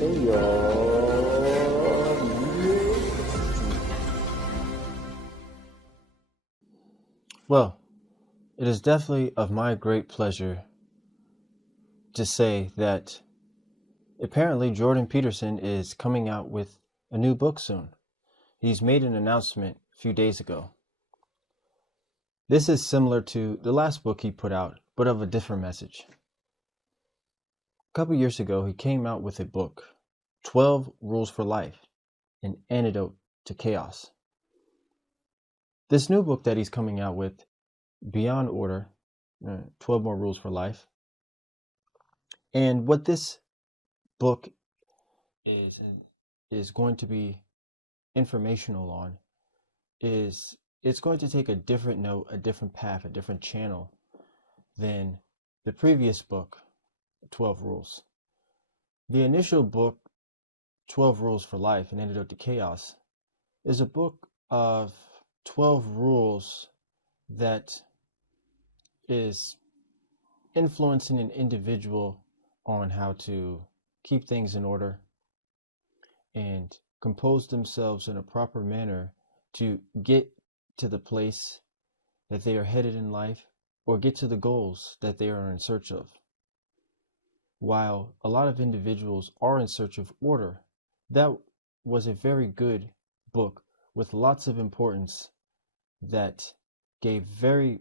in your Well, it is definitely of my great pleasure to say that apparently Jordan Peterson is coming out with a new book soon. He's made an announcement a few days ago. This is similar to the last book he put out, but of a different message. A couple years ago, he came out with a book, 12 Rules for Life, an antidote to chaos. This new book that he's coming out with, Beyond Order, 12 More Rules for Life. And what this book is going to be informational on is it's going to take a different note, a different path, a different channel than the previous book, 12 Rules. The initial book, 12 Rules for Life, An Antidote to Chaos, is a book of 12 rules that is influencing an individual on how to keep things in order and compose themselves in a proper manner to get to the place that they are headed in life or get to the goals that they are in search of. While a lot of individuals are in search of order, that was a very good book with lots of importance that gave very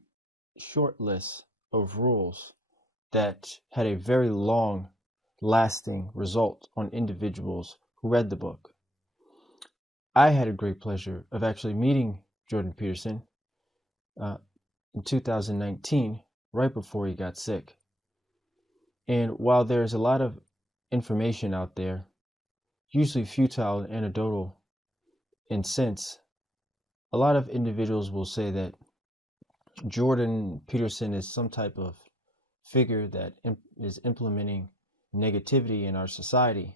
short lists of rules that had a very long lasting result on individuals who read the book. I had a great pleasure of actually meeting Jordan Peterson in 2019, right before he got sick. And while there's a lot of information out there, usually futile and anecdotal in sense, a lot of individuals will say that Jordan Peterson is some type of figure that is implementing negativity in our society.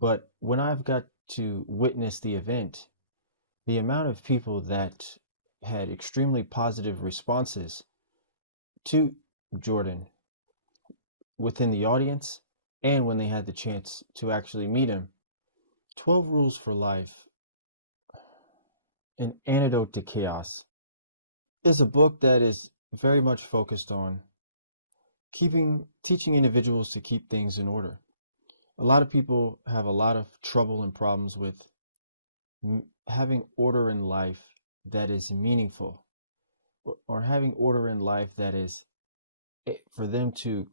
But when I've got to witness the event, the amount of people that had extremely positive responses to Jordan within the audience and when they had the chance to actually meet him. 12 Rules for Life, An Antidote to Chaos, is a book that is very much focused on teaching individuals to keep things in order. A lot of people have a lot of trouble and problems with having order in life that is meaningful, or having order in life that is for them to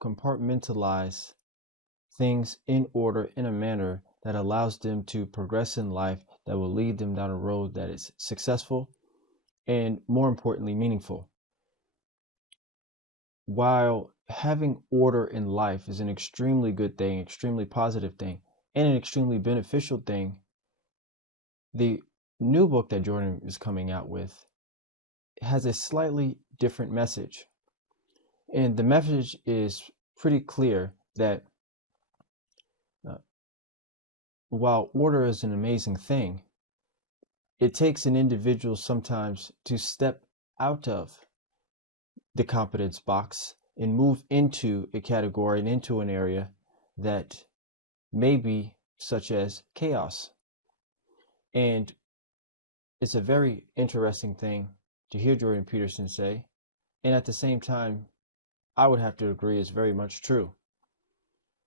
compartmentalize things in order in a manner that allows them to progress in life, that will lead them down a road that is successful and, more importantly, meaningful. While having order in life is an extremely good thing, extremely positive thing, and an extremely beneficial thing, the new book that Jordan is coming out with has a slightly different message. And the message is pretty clear that while order is an amazing thing, it takes an individual sometimes to step out of the competence box and move into a category and into an area that may be such as chaos. And it's a very interesting thing to hear Jordan Peterson say, and at the same time, I would have to agree is very much true.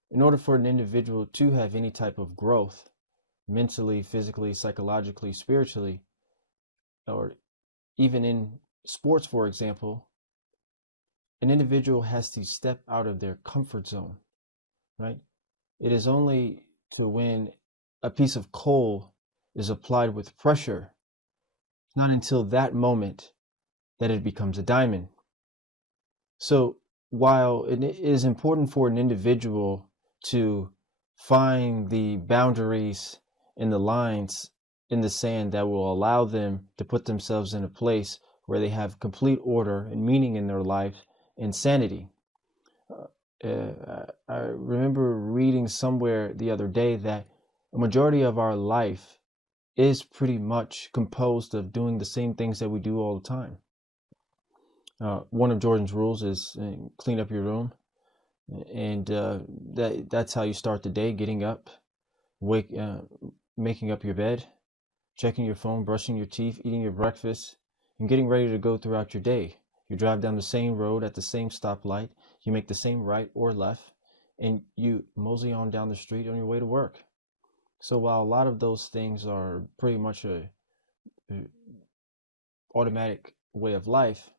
In order for an individual to have any type of growth, mentally, physically, psychologically, spiritually, or even in sports, for example, an individual has to step out of their comfort zone, right? It is only for when a piece of coal is applied with pressure, not until that moment that it becomes a diamond. So while it is important for an individual to find the boundaries and the lines in the sand that will allow them to put themselves in a place where they have complete order and meaning in their life and sanity. I remember reading somewhere the other day that a majority of our life is pretty much composed of doing the same things that we do all the time. One of Jordan's rules is clean up your room. And that's how you start the day: getting up, making up your bed, checking your phone, brushing your teeth, eating your breakfast, and getting ready to go throughout your day. You drive down the same road at the same stoplight, you make the same right or left, and you mosey on down the street on your way to work. So while a lot of those things are pretty much a automatic way of life,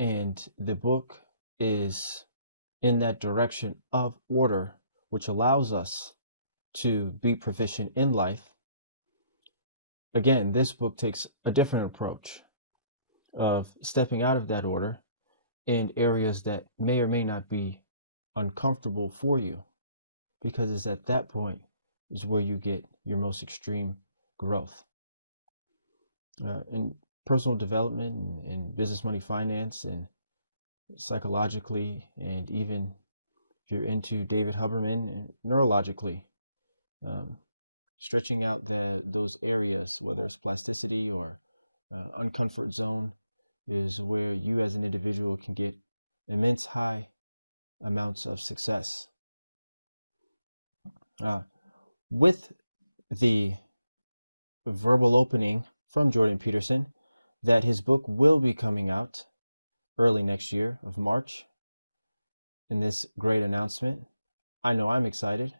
and the book is in that direction of order, which allows us to be proficient in life. Again, this book takes a different approach of stepping out of that order in areas that may or may not be uncomfortable for you, because it's at that point is where you get your most extreme growth. In personal development and business, money, finance, and psychologically, and even if you're into David Huberman, and neurologically, stretching out those areas, whether it's plasticity or uncomfort zone, is where you as an individual can get immense high amounts of success. With the verbal opening from Jordan Peterson that his book will be coming out early next year of March, in this great announcement, I know I'm excited.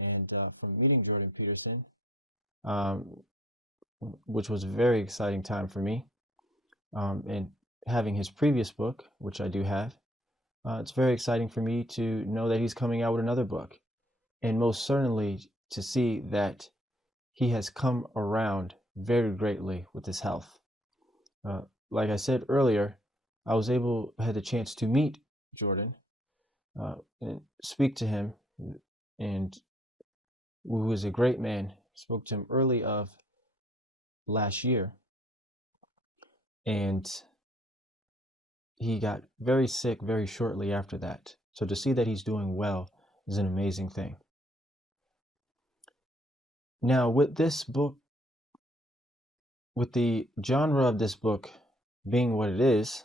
And from meeting Jordan Peterson, which was a very exciting time for me, and having his previous book, which I do have, it's very exciting for me to know that he's coming out with another book, and most certainly to see that he has come around very greatly with his health. Like I said earlier, I had the chance to meet Jordan and speak to him, and who is a great man. Spoke to him early of last year, and he got very sick very shortly after that. So to see that he's doing well is an amazing thing. Now, with this book, with the genre of this book being what it is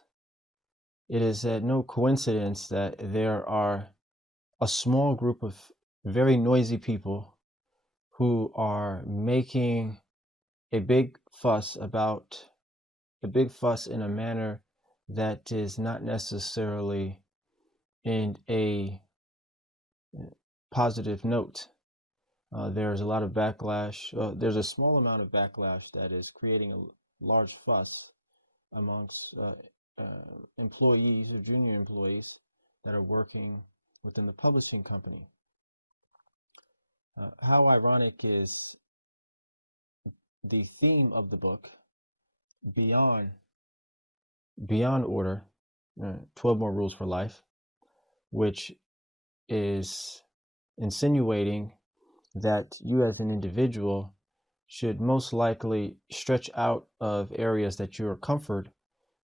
no coincidence that there are a small group of very noisy people who are making a big fuss in a manner that is not necessarily in a positive note. There's a lot of backlash. There's a small amount of backlash that is creating a large fuss amongst employees or junior employees that are working within the publishing company. How ironic is the theme of the book, Beyond Order, 12 More Rules for Life, which is insinuating that you as an individual should most likely stretch out of areas that you're comfort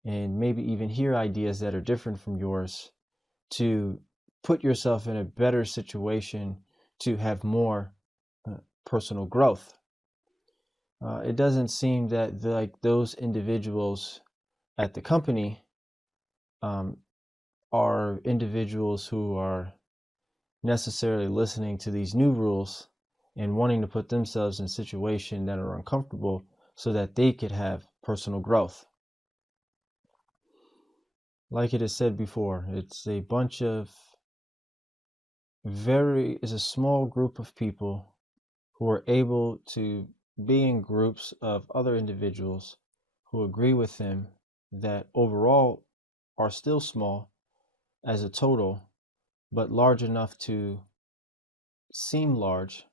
and maybe even hear ideas that are different from yours to put yourself in a better situation to have more personal growth. It doesn't seem that those individuals at the company are individuals who are necessarily listening to these new rules and wanting to put themselves in situations that are uncomfortable so that they could have personal growth. Like it is said before, it's a small group of people who are able to be in groups of other individuals who agree with them that overall are still small as a total, but large enough to seem large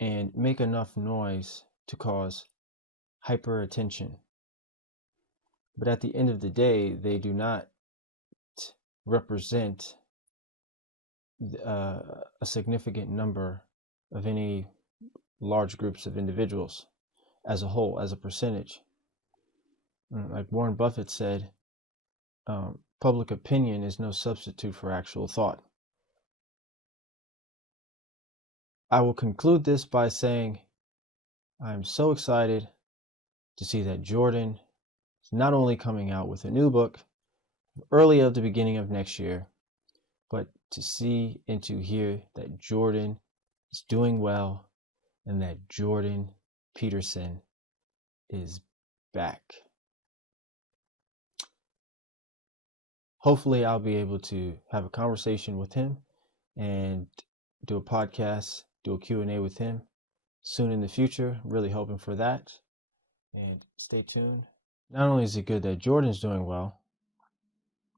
and make enough noise to cause hyperattention. But at the end of the day, they do not represent a significant number of any large groups of individuals as a whole, as a percentage. Like Warren Buffett said, public opinion is no substitute for actual thought. I will conclude this by saying I'm so excited to see that Jordan is not only coming out with a new book, early of the beginning of next year, but to see and to hear that Jordan is doing well and that Jordan Peterson is back. Hopefully I'll be able to have a conversation with him and do a podcast, do a Q&A with him soon in the future. Really hoping for that. And stay tuned. Not only is it good that Jordan's doing well,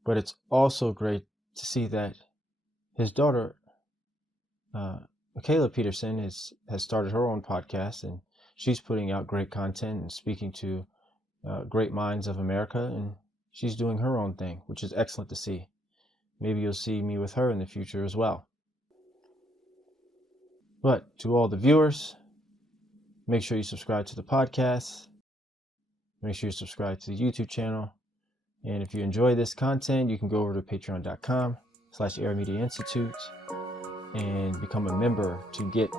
but it's also great to see that his daughter, Michaela Peterson, has started her own podcast, and she's putting out great content and speaking to great minds of America, and she's doing her own thing, which is excellent to see. Maybe you'll see me with her in the future as well. But to all the viewers, make sure you subscribe to the podcast. Make sure you subscribe to the YouTube channel. And if you enjoy this content, you can go over to patreon.com/AirMedia Institute and become a member to get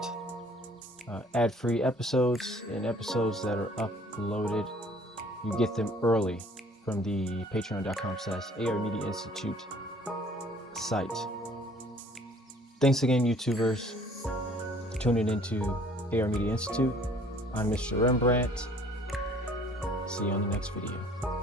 ad-free episodes and episodes that are uploaded. You get them early from the patreon.com/AirMedia Institute site. Thanks again, YouTubers, for tuning into AR Media Institute. I'm Mr. Rembrandt. See you on the next video.